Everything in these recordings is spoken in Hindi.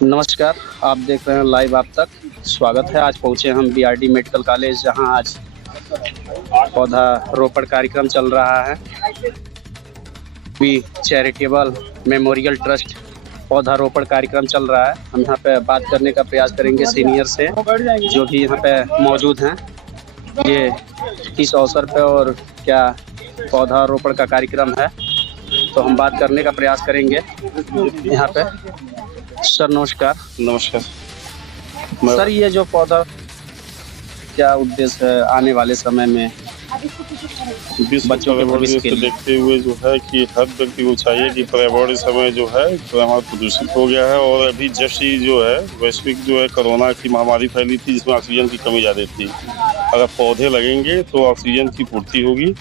नमस्कार। आप देख रहे हैं लाइव आप तक। स्वागत है। आज पहुंचे हम बीआरडी मेडिकल कॉलेज, जहां आज पौधा रोपण कार्यक्रम चल रहा है। भी चैरिटेबल मेमोरियल ट्रस्ट पौधा रोपण कार्यक्रम चल रहा है। हम यहाँ पे बात करने का प्रयास करेंगे सीनियर से, जो भी यहाँ पे मौजूद हैं। ये किस अवसर पे और क्या पौधा रोपण का कार्यक्रम है, तो हम बात करने का प्रयास करेंगे यहाँ पे। सर नमस्कार। नमस्कार सर, ये जो पौधा क्या उद्देश्य है आने वाले समय में बच्चों के भविष्य को देखते हुए जो है कि हर व्यक्ति को चाहिए कि पर्यावरण समय जो है हमारा प्रदूषित हो गया है। और अभी जस्ट ही जो है वैश्विक जो है कोरोना की महामारी फैली थी, जिसमें ऑक्सीजन की कमी ज़्यादा थी। अगर पौधे लगेंगे तो ऑक्सीजन की पूर्ति होगी।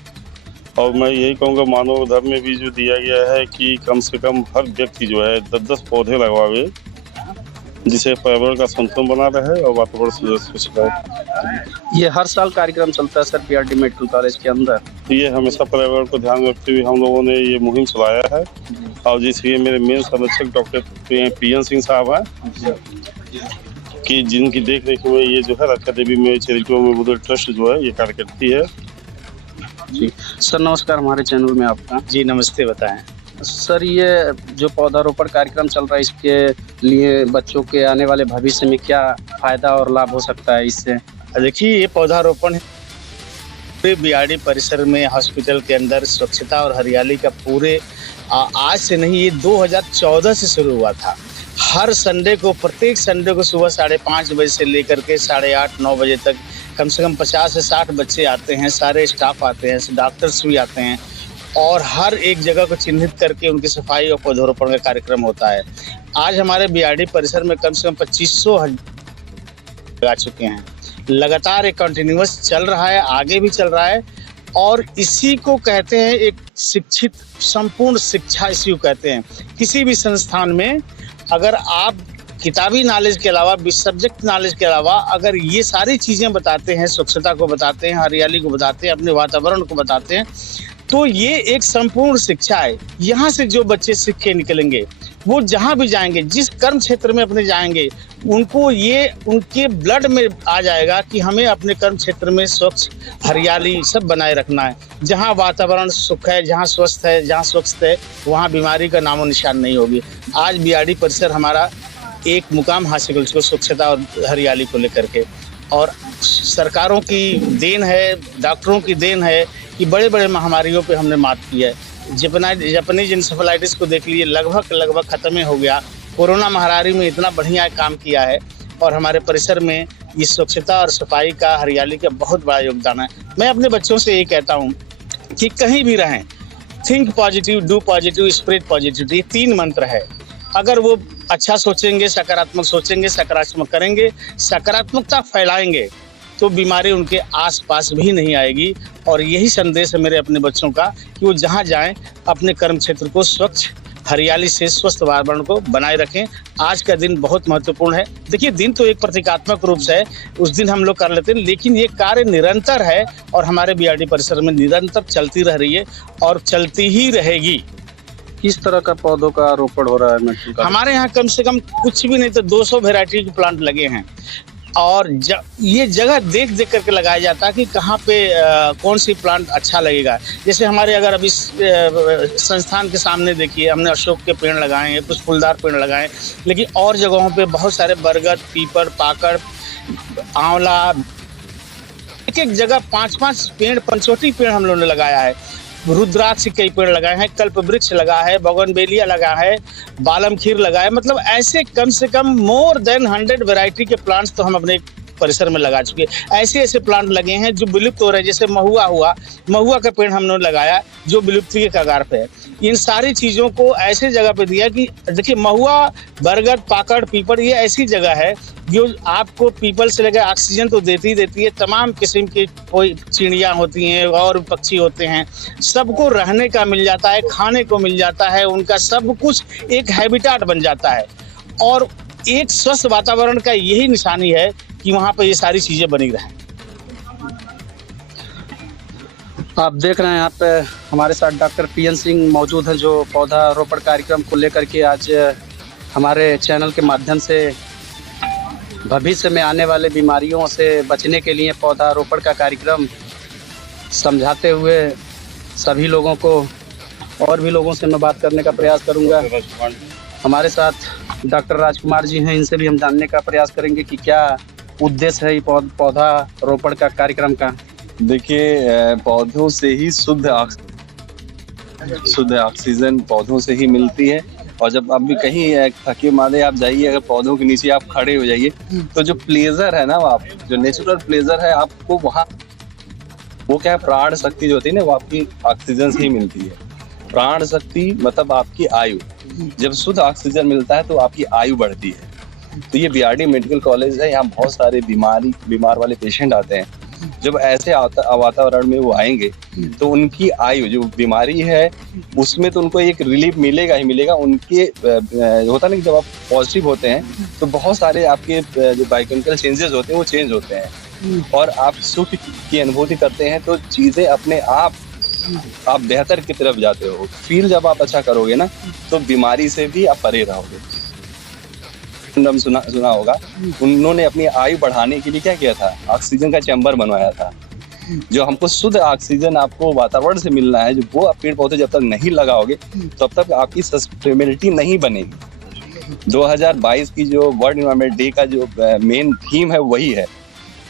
और मैं यही कहूँगा, मानव धर्म में भी जो दिया गया है कि कम से कम हर व्यक्ति जो है 10-10 पौधे लगवावे, जिससे पर्यावरण का संतुलन बना रहे और वातावरण स्वच्छ रहे। ये हर साल कार्यक्रम चलता है सर बीआरडी मेडिकल कॉलेज के अंदर। ये हमेशा पर्यावरण को ध्यान में रखते हुए हम लोगों ने ये मुहिम चलाया है। और जिसके मेरे मेन संरक्षक डॉक्टर पीएन सिंह साहब हैं, कि जिनकी देख रेख में ये जो है रक्षा देवी में चैरिटेबल मेमोरियल ट्रस्ट जो है ये कार्य करती है। जी सर नमस्कार, हमारे चैनल में आपका। जी नमस्ते, बताएं। सर, ये जो पौधारोपण कार्यक्रम चल रहा है, इसके लिए बच्चों के आने वाले भविष्य में क्या फायदा और लाभ हो सकता है इससे? देखिए, ये पौधारोपण बीआरडी परिसर में हॉस्पिटल के अंदर स्वच्छता और हरियाली का पूरे आज से नहीं, ये 2014 से शुरू हुआ था। हर संडे को, प्रत्येक संडे को सुबह 5:30 बजे से लेकर के 8:30-9 बजे तक कम से कम 50 से 60 बच्चे आते हैं। सारे स्टाफ आते हैं, डॉक्टर्स भी आते हैं, और हर एक जगह को चिन्हित करके उनकी सफाई और पौधारोपण का कार्यक्रम होता है। आज हमारे बीआरडी परिसर में कम से कम 2500 लगा चुके हैं। लगातार एक कंटिन्यूअस चल रहा है, आगे भी चल रहा है। और इसी को कहते हैं एक शिक्षित, संपूर्ण शिक्षा इसी को कहते हैं। किसी भी संस्थान में अगर आप किताबी नॉलेज के अलावा, सब्जेक्ट नॉलेज के अलावा अगर ये सारी चीज़ें बताते हैं, स्वच्छता को बताते हैं, हरियाली को बताते हैं, अपने वातावरण को बताते हैं, तो ये एक संपूर्ण शिक्षा है। यहाँ से जो बच्चे सीख के निकलेंगे, वो जहाँ भी जाएंगे, जिस कर्म क्षेत्र में अपने जाएंगे, उनको ये उनके ब्लड में आ जाएगा कि हमें अपने कर्म क्षेत्र में स्वच्छ, हरियाली सब बनाए रखना है। जहाँ वातावरण सुख है, जहाँ स्वस्थ है, जहाँ स्वच्छ है, वहाँ बीमारी का नामो निशान नहीं होगी। आज बीआरडी परिसर हमारा एक मुकाम हासिल कर चुका स्वच्छता और हरियाली को लेकर के। और सरकारों की देन है, डॉक्टरों की देन है कि बड़े बड़े महामारियों पे हमने मात की है। जापानीज इंसेफेलाइटिस को देख लीजिए, लगभग खत्म हो गया। कोरोना महामारी में इतना बढ़िया काम किया है। और हमारे परिसर में ये स्वच्छता और सफाई का, हरियाली का बहुत बड़ा योगदान है। मैं अपने बच्चों से ये कहता हूँ कि कहीं भी रहें, think positive, do positive, spread positive, ये 3 मंत्र है। अगर वो अच्छा सोचेंगे, सकारात्मक सोचेंगे, सकारात्मक करेंगे, सकारात्मकता फैलाएंगे, तो बीमारी उनके आसपास भी नहीं आएगी। और यही संदेश है मेरे अपने बच्चों का कि वो जहाँ जाएं अपने कर्म क्षेत्र को स्वच्छ, हरियाली से स्वस्थ वातावरण को बनाए रखें। आज का दिन बहुत महत्वपूर्ण है। देखिए, दिन तो एक प्रतीकात्मक रूप से है, उस दिन हम लोग कर लेते हैं, लेकिन ये कार्य निरंतर है और हमारे बीआरडी परिसर में निरंतर चलती रह रही है और चलती ही रहेगी। किस तरह का पौधों का रोपण हो रहा है मेडिकल कॉलेज? हमारे यहाँ कम से कम कुछ भी नहीं तो 200 वेराइटी के प्लांट लगे हैं। और ये जगह देख करके लगाया जाता है कि कहाँ पे कौन सी प्लांट अच्छा लगेगा। जैसे हमारे अगर अभी संस्थान के सामने देखिए, हमने अशोक के पेड़ लगाए हैं, कुछ फूलदार पेड़ लगाए हैं, लेकिन और जगहों पे बहुत सारे बरगद, पीपल, पाकड़, आंवला, एक जगह 5-5 पेड़, पंचवटी पेड़ हम लोगों ने लगाया है। रुद्राक्ष के कई पेड़ लगाए हैं, कल्प वृक्ष लगा है, बोगनवेलिया लगा है, बालम खीर लगा है। मतलब ऐसे कम से कम मोर देन 100 वैरायटी के प्लांट्स तो हम अपने परिसर में लगा चुके हैं। ऐसे प्लांट लगे हैं जो विलुप्त हो रहे हैं। जैसे महुआ हुआ, महुआ का पेड़ हमने लगाया जो विलुप्ति के कगार पे है। इन सारी चीज़ों को ऐसे जगह पे दिया कि देखिए, महुआ, बरगद, पाकड़, पीपल, ये ऐसी जगह है जो आपको पीपल से लेकर ऑक्सीजन तो देती ही देती है। तमाम किस्म की कोई चिड़िया होती हैं और पक्षी होते हैं, सबको रहने का मिल जाता है, खाने को मिल जाता है, उनका सब कुछ एक हैबिटाट बन जाता है। और एक स्वस्थ वातावरण का यही निशानी है कि वहाँ पर ये सारी चीज़ें बनी रहें। आप देख रहे हैं यहाँ पे हमारे साथ डॉक्टर पीएन सिंह मौजूद हैं, जो पौधा रोपण कार्यक्रम को लेकर के आज हमारे चैनल के माध्यम से भविष्य में आने वाले बीमारियों से बचने के लिए पौधारोपण का कार्यक्रम समझाते हुए सभी लोगों को और भी लोगों से मैं बात करने का प्रयास करूंगा। हमारे साथ डॉक्टर राजकुमार जी हैं, इनसे भी हम जानने का प्रयास करेंगे कि क्या उद्देश्य है पौधा रोपण का कार्यक्रम का। देखिए, पौधों से ही शुद्ध ऑक्सीजन पौधों से ही मिलती है। और जब आप भी कहीं थके मादे आप जाइए, अगर पौधों के नीचे आप खड़े हो जाइए तो जो प्लेजर है ना, आप जो नेचुरल प्लेजर है आपको वहाँ, वो क्या है, प्राण शक्ति जो होती है ना, वो आपकी ऑक्सीजन से ही मिलती है। प्राण शक्ति मतलब आपकी आयु। जब शुद्ध ऑक्सीजन मिलता है तो आपकी आयु बढ़ती है। तो ये बीआरडी मेडिकल कॉलेज है, यहाँ बहुत सारे बीमार वाले पेशेंट आते हैं। जब ऐसे वातावरण में वो आएंगे तो उनकी आयु, जो बीमारी है उसमें तो उनको एक रिलीफ मिलेगा ही मिलेगा। उनके होता नहीं, जब आप पॉजिटिव होते हैं तो बहुत सारे आपके जो बायोकेमिकल चेंजेस होते हैं वो चेंज होते हैं और आप सुख की अनुभूति करते हैं। तो चीजें अपने आप बेहतर की तरफ जाते हो। फील जब आप अच्छा करोगे ना तो बीमारी से भी आप परे रहोगे। सुना होगा, उन्होंने अपनी आयु बढ़ाने के लिए क्या किया था, ऑक्सीजन का चैम्बर बनवाया था। जो हमको शुद्ध ऑक्सीजन आपको वातावरण से मिलना है, जो वो आप पेड़ पौधे जब तक नहीं लगाओगे तब तक आपकी सस्टेनेबिलिटी नहीं बनेगी। 2022 की जो वर्ल्ड एनवायरनमेंट डे का जो मेन थीम है वही है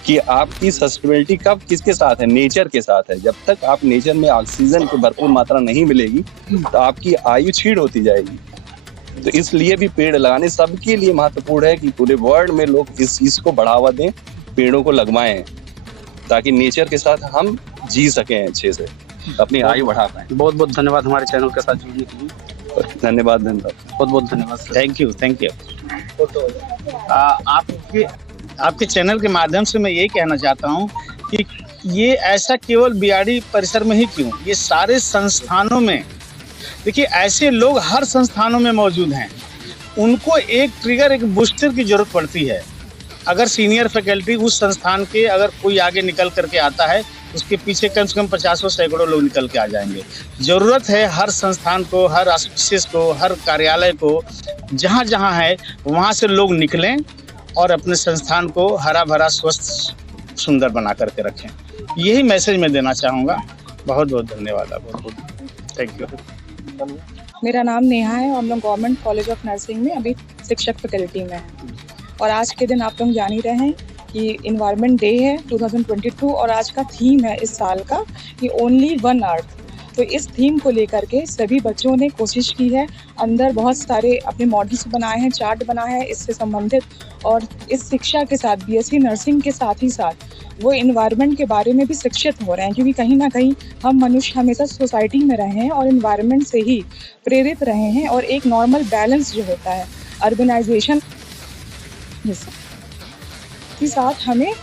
कि आपकी सस्टेनेबिलिटी कब किसके साथ है, नेचर के साथ है। जब तक आप नेचर में ऑक्सीजन की भरपूर मात्रा नहीं मिलेगी तो आपकी आयु छीड़ होती जाएगी। तो इसलिए भी पेड़ लगाने सबके लिए महत्वपूर्ण है कि पूरे वर्ल्ड में लोग इस चीज को बढ़ावा दें, पेड़ों को लगवाएं, ताकि नेचर के साथ हम जी सकें, अच्छे से अपनी आयु बढ़ा पाएं। बहुत बहुत धन्यवाद हमारे चैनल के साथ जुड़ने के लिए। धन्यवाद बहुत बहुत धन्यवाद। Thank you. आपके चैनल के माध्यम से मैं यही कहना चाहता हूँ कि ये ऐसा केवल बीआरडी परिसर में ही क्यों, ये सारे संस्थानों में, देखिए ऐसे लोग हर संस्थानों में मौजूद हैं। उनको एक ट्रिगर, एक बूस्टर की जरूरत पड़ती है। अगर सीनियर फैकल्टी उस संस्थान के, अगर कोई आगे निकल करके आता है, उसके पीछे कम से कम 50 सैकड़ों लोग निकल के आ जाएंगे। जरूरत है हर संस्थान को, हर ऑफिस को, हर कार्यालय को, जहाँ जहाँ है वहाँ से लोग निकलें और अपने संस्थान को हरा भरा, स्वस्थ, सुंदर बना करके रखें। यही मैसेज मैं देना चाहूँगा। बहुत बहुत धन्यवाद आपको। Thank you. मेरा नाम नेहा है और मैं गवर्नमेंट कॉलेज ऑफ नर्सिंग में अभी शिक्षक फैकल्टी में है। और आज के दिन आप लोग जान ही रहे हैं कि इन्वायरमेंट डे है 2022 और आज का थीम है इस साल का कि ओनली वन अर्थ। तो इस थीम को लेकर के सभी बच्चों ने कोशिश की है, अंदर बहुत सारे अपने मॉडल्स बनाए हैं, चार्ट बनाया है इससे संबंधित। और इस शिक्षा के साथ, बीएससी नर्सिंग के साथ ही साथ वो इन्वायरमेंट के बारे में भी शिक्षित हो रहे हैं, क्योंकि कहीं ना कहीं हम मनुष्य हमेशा सोसाइटी में रहे हैं और इन्वायरमेंट से ही प्रेरित रहे हैं। और एक नॉर्मल बैलेंस जो होता है अर्बनाइजेशन के साथ, हमें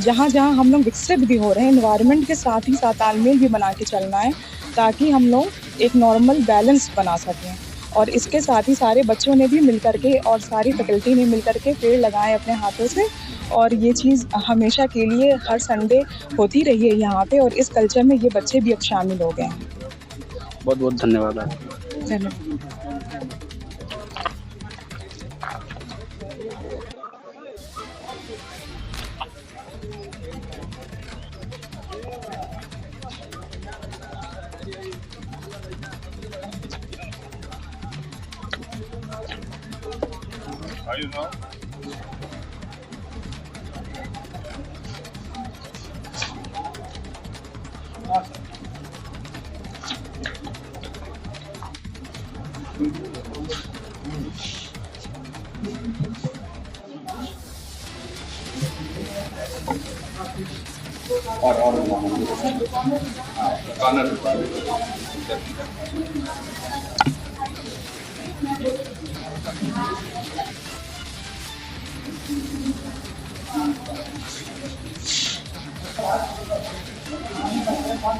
जहाँ जहाँ हम लोग विकसित भी हो रहे हैं, इन्वायरमेंट के साथ ही साथ तालमेल भी बना के चलना है, ताकि हम लोग एक नॉर्मल बैलेंस बना सकें। और इसके साथ ही सारे बच्चों ने भी मिल करके और सारी फैकल्टी ने मिल करके पेड़ लगाए अपने हाथों से। और ये चीज़ हमेशा के लिए हर संडे होती रही है यहाँ पे, और इस कल्चर में ये बच्चे भी अब शामिल हो गए हैं। बहुत बहुत धन्यवाद।